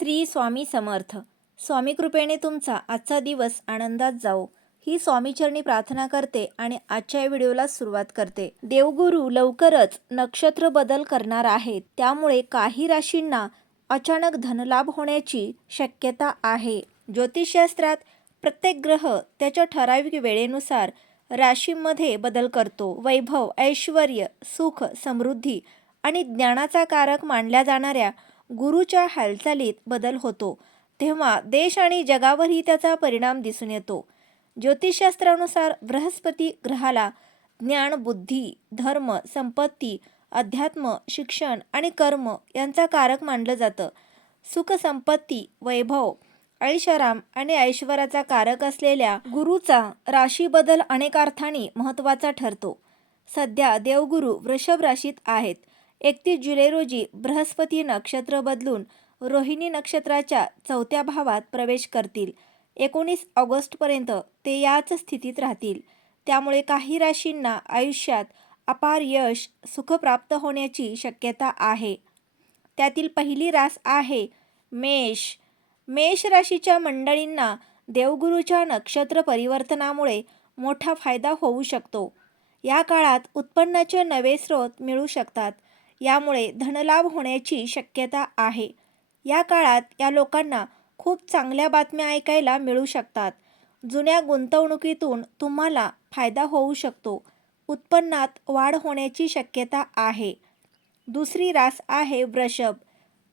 श्री स्वामी समर्थ. स्वामी कृपेने तुमचा आजचा दिवस आनंदात जाओ ही स्वामीचरणी प्रार्थना करते आणि आजच्या व्हिडिओला सुरुवात करते. देवगुरु लवकरच नक्षत्र बदल करणार आहेत. त्यामुळे काही राशींना अचानक धनलाभ होण्याची शक्यता आहे. ज्योतिषशास्त्रात प्रत्येक ग्रह त्याच्या ठराविक वेळेनुसार राशीमध्ये बदल करतो. वैभव ऐश्वर सुख समृद्धी आणि ज्ञानाचा कारक मानल्या जाणाऱ्या गुरुच्या हालचालीत बदल होतो. तेव्हा देश आणि जगावरही त्याचा परिणाम दिसून येतो. ज्योतिषशास्त्रानुसार बृहस्पती ग्रहाला ज्ञान बुद्धी धर्म संपत्ती अध्यात्म शिक्षण आणि कर्म यांचा कारक मानलं जातं. सुखसंपत्ती वैभव ऐशाराम आणि ऐश्वराचा कारक असलेल्या गुरुचा राशी बदल अनेक अर्थाने महत्त्वाचा ठरतो. सध्या देवगुरु वृषभ राशीत आहेत. एकतीस जुलै रोजी बृहस्पती नक्षत्र बदलून रोहिणी नक्षत्राच्या चौथ्या भावात प्रवेश करतील. एकोणीस ऑगस्टपर्यंत ते याच स्थितीत राहतील. त्यामुळे काही राशींना आयुष्यात अपार यश सुख प्राप्त होण्याची शक्यता आहे. त्यातील पहिली रास आहे मेष. मेष राशीच्या मंडळींना देवगुरूच्या नक्षत्र परिवर्तनामुळे मोठा फायदा होऊ शकतो. या काळात उत्पन्नाचे नवे स्रोत मिळू शकतात. यामुळे धनलाभ होण्याची शक्यता आहे. या काळात या लोकांना खूप चांगल्या बातम्या ऐकायला मिळू शकतात. जुन्या गुंतवणुकीतून तुम्हाला फायदा होऊ शकतो. उत्पन्नात वाढ होण्याची शक्यता आहे. दुसरी रास आहे वृषभ.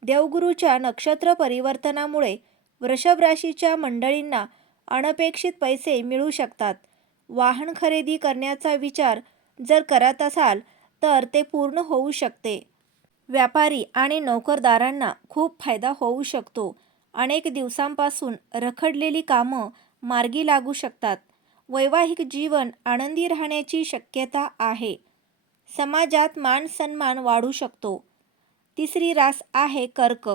देवगुरूच्या नक्षत्र परिवर्तनामुळे वृषभ राशीच्या मंडळींना अनपेक्षित पैसे मिळू शकतात. वाहन खरेदी करण्याचा विचार जर करत असाल तर ते पूर्ण होऊ शकते. व्यापारी आणि नोकरदारांना खूप फायदा होऊ शकतो. अनेक दिवसांपासून रखडलेली कामं मार्गी लागू शकतात. वैवाहिक जीवन आनंदी राहण्याची शक्यता आहे. समाजात मान सन्मान वाढू शकतो. तिसरी रास आहे कर्क.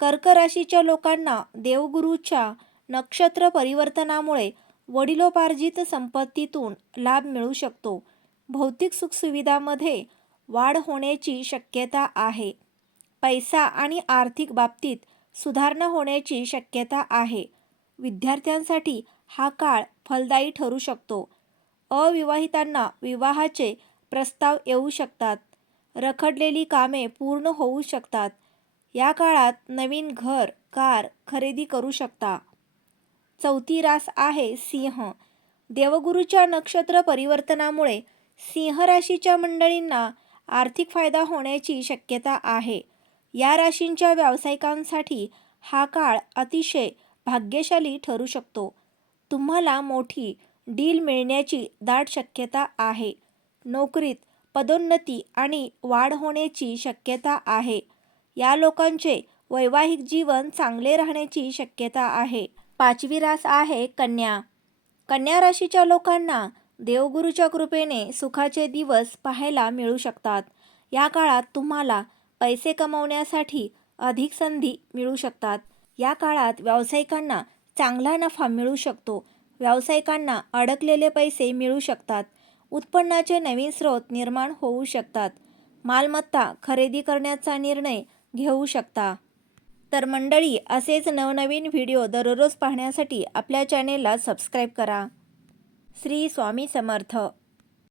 कर्क राशीच्या लोकांना देवगुरूच्या नक्षत्र परिवर्तनामुळे वडिलोपार्जित संपत्तीतून लाभ मिळू शकतो. भौतिक सुखसुविधामध्ये वाढ होण्याची शक्यता आहे. पैसा आणि आर्थिक बाबतीत सुधारणा होण्याची शक्यता आहे. विद्यार्थ्यांसाठी हा काळ फलदायी ठरू शकतो. अविवाहितांना विवाहाचे प्रस्ताव येऊ शकतात. रखडलेली कामे पूर्ण होऊ शकतात. या काळात नवीन घर कार खरेदी करू शकता. चौथी रास आहे सिंह. देवगुरूच्या नक्षत्र परिवर्तनामुळे सिंह राशीच्या मंडळींना आर्थिक फायदा होण्याची शक्यता आहे. या राशींच्या व्यावसायिकांसाठी हा काळ अतिशय भाग्यशाली ठरू शकतो. तुम्हाला मोठी डील मिळण्याची दाट शक्यता आहे. नोकरीत पदोन्नती आणि वाढ होण्याची शक्यता आहे. या लोकांचे वैवाहिक जीवन चांगले राहण्याची शक्यता आहे. पाचवी रास आहे कन्या. कन्या राशीच्या लोकांना देवगुरूच्या कृपेने सुखाचे दिवस पाहायला मिळू शकतात. या काळात तुम्हाला पैसे कमवण्यासाठी अधिक संधी मिळू शकतात. या काळात व्यावसायिकांना चांगला नफा मिळू शकतो. व्यावसायिकांना अडकलेले पैसे मिळू शकतात. उत्पन्नाचे नवीन स्रोत निर्माण होऊ शकतात. मालमत्ता खरेदी करण्याचा निर्णय घेऊ शकता. तर मंडळी असेच नवनवीन व्हिडिओ दररोज पाहण्यासाठी आपल्या चॅनेलला सबस्क्राईब करा. श्री स्वामी समर्थ.